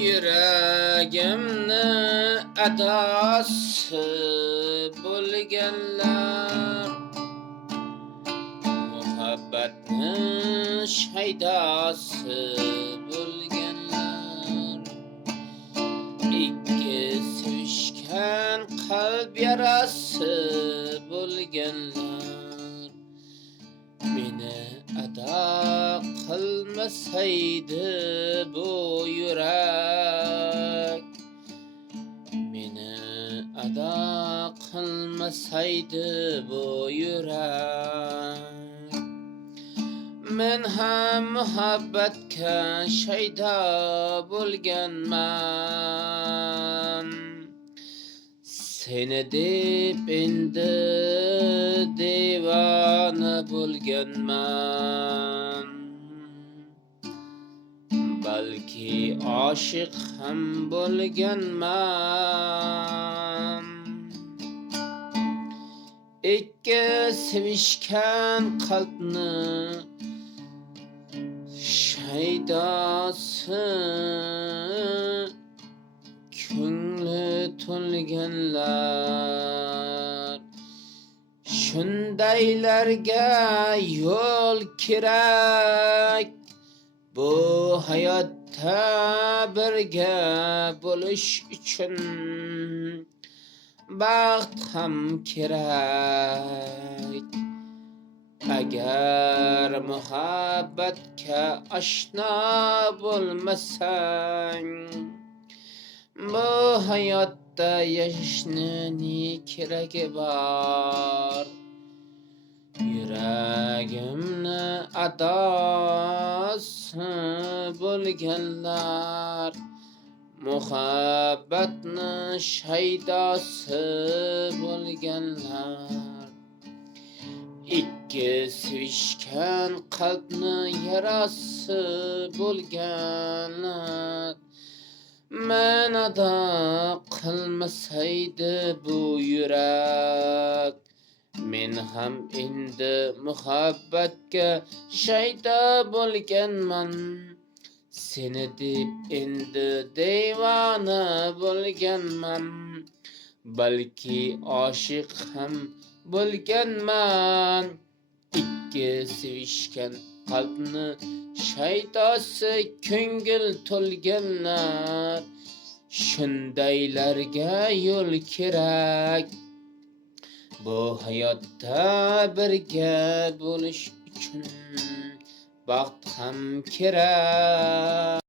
Yuragimni adosi bo'lganlar, muhabbatni shaydosi bo'lganlar, ikki sevishgan qalb yarasi bo'lganlar, meni ado qilmasaydi bu yurak, meni ado qilmasaydi bu yurak, men ham muhabbatga shaydo bo'lganman, seni deb endi devona bo'lganman, balki oshiq ham bo'lganman. Ikki sevishgan qalbni shaydosi, ko'ngli to'lganlar, shundaylarga yo'l kerak, bu hayotda birga bo'lish uchun baxt ham kerak. Agar muhabbatga oshno bo'lmasang, bu hayotda yashashning ne keragi bor? Yuragimni adosi bo'lganlar, muhabbatni shaydosi bo'lganlar, ikki sevishgan qalbni yarasi bo'lganlar, men ado qilmasaydi bu yurak, men ham endi muhabbatga shaydo bo'lganman, seni deb endi devona bo'lganman, balki oshiq ham bo'lganman. Ikki sevishgan qalbni shaydosi, ko'ngil to'lganlar, shundaylarga yo'l kerak, bu hayotda birga bo'lish uchun baxt ham kerak.